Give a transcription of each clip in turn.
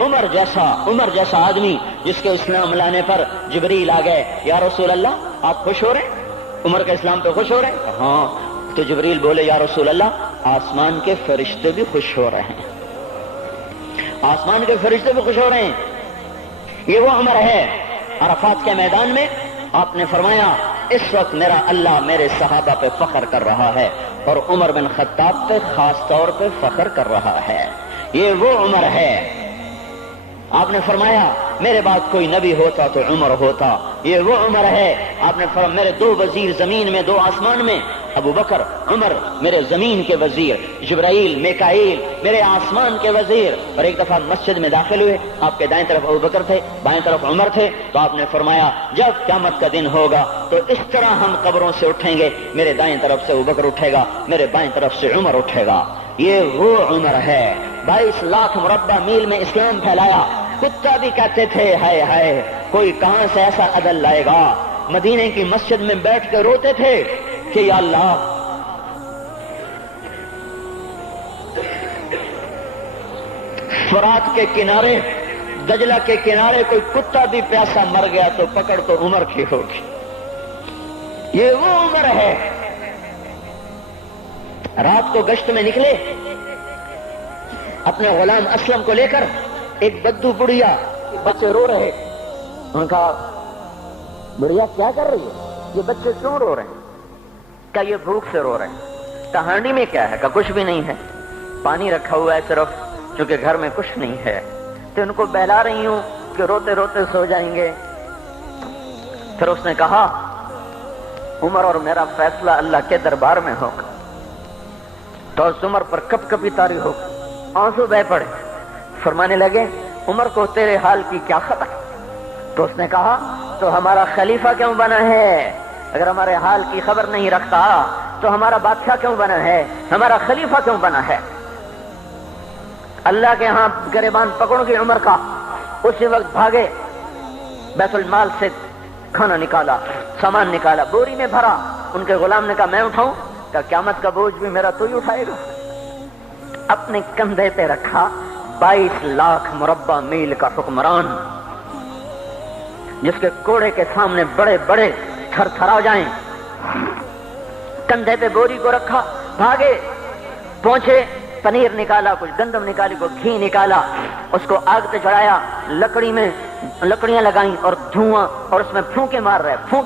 عمر جیسا آدمی جس کے اسلام لانے پر جبریل آ گئے، یا رسول اللہ آپ خوش ہو رہے ہیں؟ عمر کے اسلام پہ خوش ہو رہے ہیں؟ ہاں۔ تو جبریل بولے یا رسول اللہ آسمان کے فرشتے بھی خوش ہو رہے ہیں، آسمان کے فرشتے بھی خوش ہو رہے ہیں۔ یہ وہ عمر ہے۔ عرفات کے میدان میں آپ نے فرمایا اس وقت میرا اللہ میرے صحابہ پہ فخر کر رہا ہے اور عمر بن خطاب پہ خاص طور پہ فخر کر رہا ہے۔ یہ وہ عمر ہے۔ آپ نے فرمایا میرے بعد کوئی نبی ہوتا تو عمر ہوتا۔ یہ وہ عمر ہے۔ آپ نے فرمایا میرے دو وزیر زمین میں، دو آسمان میں، ابو بکر عمر میرے زمین کے وزیر، جبرائیل میکائیل میرے آسمان کے وزیر۔ اور ایک دفعہ مسجد میں داخل ہوئے، آپ کے دائیں طرف ابو بکر تھے، بائیں طرف عمر تھے، تو آپ نے فرمایا جب قیامت کا دن ہوگا تو اس طرح ہم قبروں سے اٹھیں گے، میرے دائیں طرف سے ابو بکر اٹھے گا، میرے بائیں طرف سے عمر اٹھے گا۔ یہ وہ عمر ہے۔ 22 لاکھ مربع میل میں اسلام پھیلایا۔ کتا بھی کہتے تھے ہائے ہائے کوئی کہاں سے ایسا عدل لائے گا۔ مدینے کی مسجد میں بیٹھ کے روتے تھے کہ یا اللہ فرات کے کنارے، دجلہ کے کنارے کوئی کتا بھی پیاسا مر گیا تو پکڑ تو عمر کی ہوگی۔ یہ وہ عمر ہے۔ رات کو گشت میں نکلے اپنے غلام اسلم کو لے کر، ایک بدو بڑھیا، بچے رو رہے، ان کا بڑھیا کیا کر رہی ہے؟ یہ بچے کیوں رو رہے ہیں؟ کیا یہ بھوک سے رو رہے ہیں؟ کہانی میں کیا ہے؟ کہ کچھ بھی نہیں ہے، پانی رکھا ہوا ہے صرف، چونکہ گھر میں کچھ نہیں ہے، تو ان کو بہلا رہی ہوں کہ روتے روتے سو جائیں گے۔ پھر اس نے کہا عمر اور میرا فیصلہ اللہ کے دربار میں ہوگا۔ تو اس عمر پر کپ کپی طاری ہو، آنسو بہ پڑے، فرمانے لگے عمر کو تیرے حال کی کیا خبر؟ تو اس نے کہا تو ہمارا خلیفہ کیوں بنا ہے؟ اگر ہمارے حال کی خبر نہیں رکھتا تو ہمارا بادشاہ کیوں بنا ہے؟ ہمارا خلیفہ کیوں بنا ہے؟ اللہ کے ہاں گریبان پکڑ کے عمر کا، اسی وقت بھاگے، بیت المال سے کھانا نکالا، سامان نکالا، بوری میں بھرا۔ ان کے غلام نے کہا میں اٹھاؤں؟ کہ قیامت کا بوجھ بھی میرا تو ہی اٹھائے گا۔ اپنے کندھے پہ رکھا 22 لاکھ مربع میل کا حکمران، جس کے کوڑے کے سامنے بڑے بڑے تھر تھرا جائیں، کندھے پہ بوری کو رکھا، بھاگے، پہنچے، پنیر نکالا، کچھ گندم نکالی، کچھ گھی نکالا، اس کو آگ پہ چڑھایا، لکڑی میں لکڑیاں لگائیں اور دھواں، اور اس میں پھونکے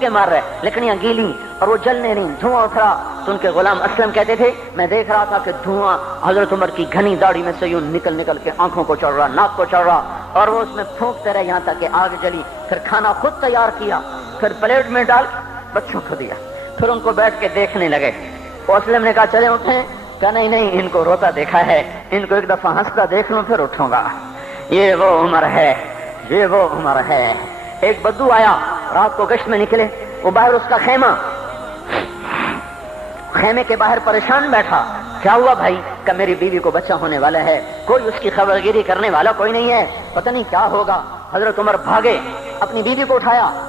مار رہے، لکڑیاں گیلی اور وہ جلنے نہیں، دھواں اٹھا۔ تو ان کے غلام اسلم کہتے تھے میں دیکھ رہا تھا کہ دھواں حضرت عمر کی گھنی داڑھی میں سے یوں نکل کے آنکھوں کو چڑھ رہا، ناک کو چڑھ رہا، اور وہ اس میں پھونکتے رہے یہاں تک کہ آگ جلی۔ پھر کھانا خود تیار کیا، پھر پلیٹ میں ڈال بچوں کو دیا، پھر ان کو بیٹھ کے دیکھنے لگے۔ تو اسلم نے کہا چلے اٹھیں؟ کہا نہیں، ان کو روتا دیکھا ہے، ان کو ایک دفعہ ہنستا دیکھ لوں پھر اٹھوں گا۔ یہ وہ عمر ہے، یہ وہ عمر ہے۔ ایک بدو آیا، رات کو گشت میں نکلے، وہ باہر اس کا خیمے کے باہر پریشان بیٹھا۔ کیا ہوا بھائی؟ کہ میری بیوی کو بچہ ہونے والا ہے، کوئی اس کی خبرگیری کرنے والا کوئی نہیں ہے، پتہ نہیں کیا ہوگا۔ حضرت عمر بھاگے، اپنی بیوی کو اٹھایا،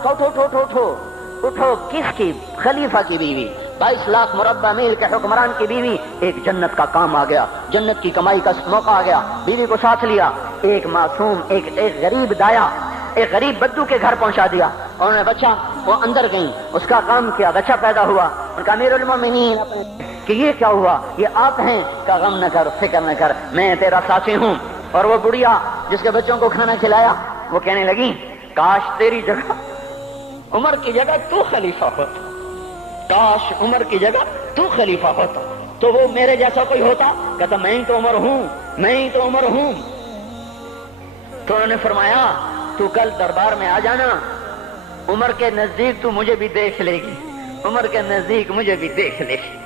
اٹھو، کس کی؟ خلیفہ کی بیوی، 22 لاکھ مربع میل کے حکمران کی بیوی۔ ایک جنت کا کام آ گیا، جنت کی کمائی کا موقع آ گیا، بیوی کو ساتھ لیا، ایک معصوم، ایک غریب دایا، ایک غریب بدو کے گھر پہنچا دیا۔ انہوں نے بچہ، وہ اندر گئی، اس کا کام کیا، بچہ پیدا ہوا۔ ان کا امیر المومنین کہ یہ کیا ہوا؟ یہ آپ ہیں؟ کا غم نہ کر، فکر نہ کر، میں تیرا ساتھی ہوں۔ اور وہ بڑھیا جس کے بچوں کو کھانا کھلایا، وہ کہنے لگی کاش تیری جگہ عمر کی جگہ تو خلیفہ ہوتا، کاش عمر کی جگہ تو خلیفہ ہوتا تو وہ میرے جیسا کوئی ہوتا۔ کہتا میں ہی تو عمر ہوں۔ تو انہوں نے فرمایا تو کل دربار میں آ جانا، عمر کے نزدیک تو مجھے بھی دیکھ لے گی، عمر کے نزدیک مجھے بھی دیکھ لے گی۔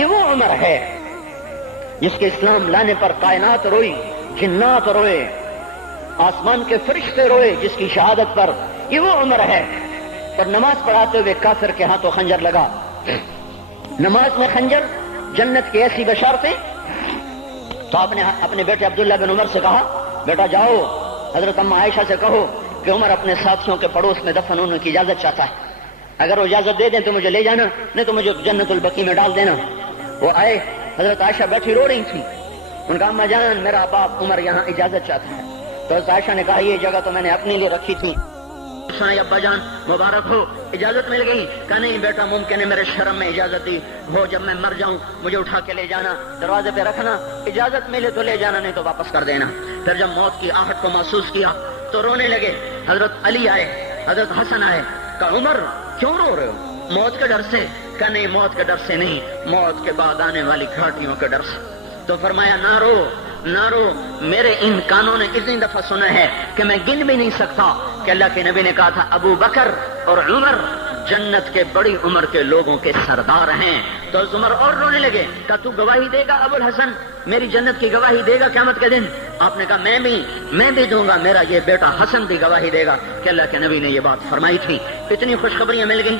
یہ وہ عمر ہے جس کے اسلام لانے پر کائنات روئی، جنات روئے، آسمان کے فرشتے روئے جس کی شہادت پر۔ یہ وہ عمر ہے۔ اور نماز پڑھاتے ہوئے کافر کے ہاتھوں خنجر لگا، نماز میں خنجر، جنت کی ایسی بشارتیں۔ تو آپ نے اپنے بیٹے عبداللہ بن عمر سے کہا بیٹا جاؤ حضرت اماں عائشہ سے کہو کہ عمر اپنے ساتھیوں کے پڑوس میں دفن ہونے کی اجازت چاہتا ہے، اگر وہ اجازت دے دیں تو مجھے لے جانا، نہیں تو مجھے جنت البقیع میں ڈال دینا۔ وہ آئے، حضرت عائشہ بیٹھی رو رہی تھی، ان کا اما جان میرا باپ عمر یہاں اجازت چاہتا ہے. تو عائشہ نے کہا یہ جگہ تو میں نے اپنے لیے رکھی تھی. ابا جان مبارک ہو, اجازت مل گئی. کہا نہیں بیٹا ممکن ہے میرے شرم میں اجازت دی ہو, جب میں مر جاؤں مجھے اٹھا کے لے جانا, دروازے پہ رکھنا, اجازت ملے تو لے جانا نہیں تو واپس کر دینا. پھر جب موت کی آہٹ کو محسوس کیا تو رونے لگے. حضرت علی آئے, حضرت حسن آئے. کہا عمر کیوں رو رہے ہو؟ موت کے ڈر سے. کہا نہیں موت کے ڈر سے نہیں, موت کے بعد آنے والی گھاٹیوں کے ڈر سے. تو فرمایا نہ رو نہ رو, میرے ان کانوں نے اتنی دفعہ سنا ہے کہ میں گن بھی نہیں سکتا کہ اللہ کے نبی نے کہا تھا ابو بکر اور عمر جنت کے بڑی عمر کے لوگوں کے سردار ہیں. تو عمر اور رونے لگے. کہا تو گواہی دے گا ابو الحسن, میری جنت کی گواہی دے گا قیامت کے دن؟ آپ نے کہا میں بھی دوں گا, میرا یہ بیٹا حسن بھی گواہی دے گا کہ اللہ کے نبی نے یہ بات فرمائی تھی. اتنی خوشخبریاں مل گئی.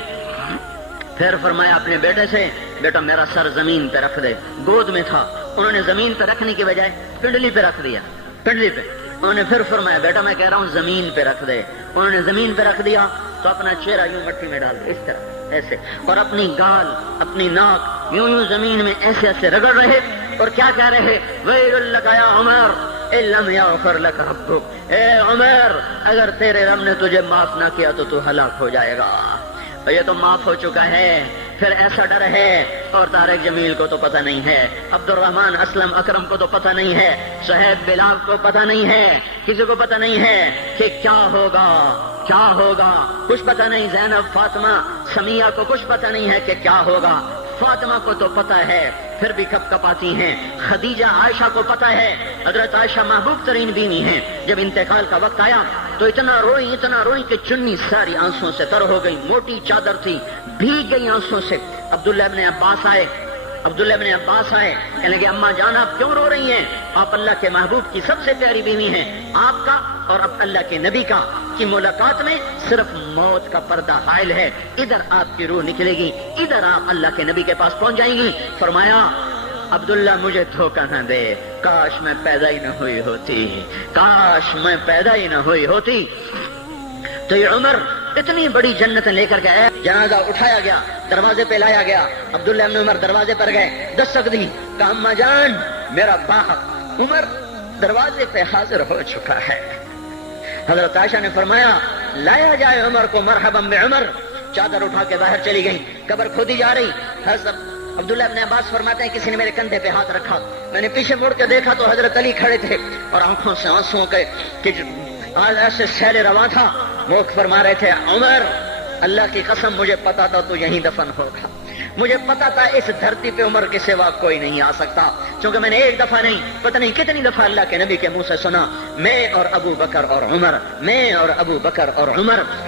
پھر فرمایا اپنے بیٹے سے بیٹا میرا سر زمین پہ رکھ دے. گود میں تھا, انہوں نے زمین پہ رکھنے کی بجائے پنڈلی پہ رکھ دیا, پنڈلی پہ. انہوں نے پھر فرمایا بیٹا میں کہہ رہا ہوں زمین پہ رکھ دے. انہوں نے زمین پہ رکھ دیا تو اپنا چہرہ یوں مٹی میں ڈال دیا اس طرح ایسے, اور اپنی گال اپنی ناک یوں زمین میں ایسے ایسے رگڑ رہے اور کیا کہہ رہے, ویل لک یا عمر ان لم یغفر لک ربک, اے عمر اگر تیرے رب نے تجھے معاف نہ کیا تو ہلاک ہو جائے گا. یہ تو معاف ہو چکا ہے, پھر ایسا ڈر ہے. اور طارق جمیل کو تو پتہ نہیں ہے, عبد الرحمن اسلم اکرم کو تو پتہ نہیں ہے, صہیب بلال کو پتہ نہیں ہے, کسی کو پتہ نہیں ہے کہ کیا ہوگا کیا ہوگا, کچھ پتہ نہیں. زینب فاطمہ سمیہ کو کچھ پتہ نہیں ہے کہ کیا ہوگا. فاطمہ کو تو پتہ ہے پھر بھی کپ کپاتی ہیں. خدیجہ عائشہ کو پتہ ہے, حضرت عائشہ محبوب ترین بیوی ہیں. جب انتقال کا وقت آیا تو اتنا روئی کہ چنی ساری آنسوں سے تر ہو گئی, موٹی چادر تھی بھیگ گئی آنسوں سے. عبداللہ ابن عباس آئے کہنے لگے اماں جان آپ کیوں رو رہی ہیں؟ آپ اللہ کے محبوب کی سب سے پیاری بیوی ہیں. آپ کا اور اب اللہ کے نبی کا کی ملاقات میں صرف موت کا پردہ حائل ہے. ادھر آپ کی روح نکلے گی, ادھر آپ اللہ کے نبی کے پاس پہنچ جائیں گی. فرمایا عبداللہ مجھے دھوکہ نہ دے, کاش میں پیدا ہی نہ ہوئی ہوتی, کاش میں پیدا ہی نہ ہوئی ہوتی. تو یہ عمر اتنی بڑی جنت لے کر گئے. جنازہ اٹھایا گیا, دروازے پہ لایا گیا. عبداللہ ابن عمر دروازے پر گئے, دستک دی. کہا اماں جان میرا باپ عمر دروازے پہ حاضر ہو چکا ہے. حضرت عائشہ نے فرمایا لایا جائے عمر کو, مرحبا بعمر. چادر اٹھا کے باہر چلی گئی, قبر کھودی جا رہی. حضرت عبداللہ ابن عباس فرماتے ہیں کسی نے میرے کندھے پہ ہاتھ رکھا, میں نے پیچھے مڑ کے دیکھا تو حضرت علی کھڑے تھے اور آنکھوں سے آنسوں کے ایسے سیل رواں تھا. وہ فرما رہے تھے عمر اللہ کی قسم مجھے پتا تھا تو یہیں دفن ہوگا, مجھے پتا تھا اس دھرتی پہ عمر کے سوا کوئی نہیں آ سکتا, کیونکہ میں نے ایک دفعہ نہیں پتہ نہیں کتنی دفعہ اللہ کے نبی کے منہ سے سنا, میں اور ابو بکر اور عمر, میں اور ابو بکر اور عمر.